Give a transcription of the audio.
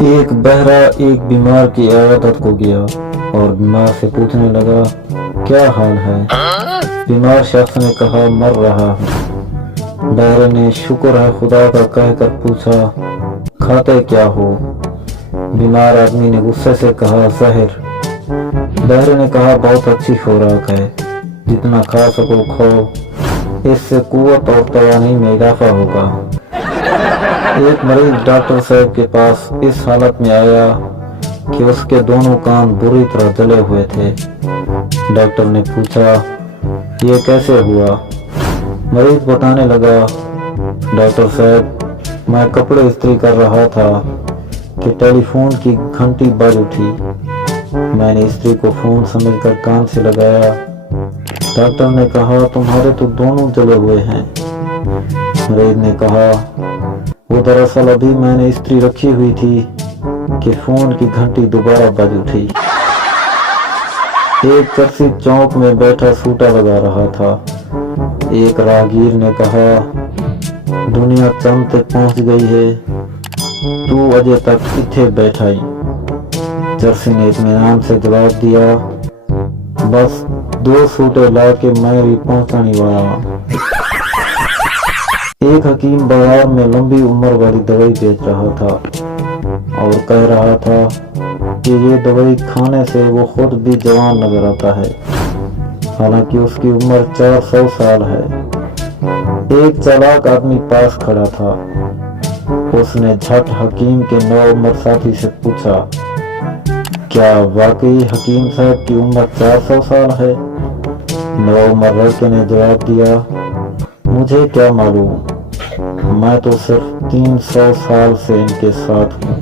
ایک بہرا ایک بیمار کی عیادت کو گیا اور بیمار سے پوچھنے لگا کیا حال ہے؟ بیمار شخص نے کہا مر رہا ہوں۔ بہرے نے شکر ہے خدا کا کہہ کر پوچھا کھاتے کیا ہو؟ بیمار آدمی نے غصے سے کہا زہر۔ بہرے نے کہا بہت اچھی خوراک ہے، جتنا کھا سکو کھاؤ، اس سے قوت اور توانائی میں اضافہ ہوگا۔ ایک مریض ڈاکٹر صاحب کے پاس اس حالت میں آیا کہ اس کے دونوں کان بری طرح جلے ہوئے تھے۔ ڈاکٹر نے پوچھا یہ کیسے ہوا؟ مریض بتانے لگا ڈاکٹر صاحب میں کپڑے استری کر رہا تھا کہ ٹیلی فون کی گھنٹی بج اٹھی۔ میں نے استری کو فون سمجھ کر کان سے لگایا۔ ڈاکٹر نے کہا تمہارے تو دونوں جلے ہوئے ہیں۔ مریض نے کہا وہ دراصل ابھی میں نے استری رکھی ہوئی تھی کہ فون کی گھنٹی دوبارہ بج اٹھی۔ ایک چرسی چوک میں بیٹھا سوٹا لگا رہا تھا۔ ایک راہگیر نے کہا دنیا چند تک پہنچ گئی ہے، تو اجے تک اتھے بیٹھائی۔ چرسی نے اطمینان سے جواب دیا بس 2 سوٹے لا کے میں بھی پہنچانے والا ہوں۔ ایک حکیم بازار میں لمبی عمر والی دوائی بیچ رہا تھا اور کہہ رہا تھا کہ یہ دوائی کھانے سے وہ خود بھی جوان نظر آتا ہے، حالانکہ اس کی عمر 400 سال ہے۔ ایک چالاک آدمی پاس کھڑا تھا۔ اس نے جھٹ حکیم کے نوعمر ساتھی سے پوچھا کیا واقعی حکیم صاحب کی عمر 400 سال ہے؟ نوعمر لڑکے نے جواب دیا مجھے کیا معلوم، میں تو صرف 300 سال سے ان کے ساتھ ہوں۔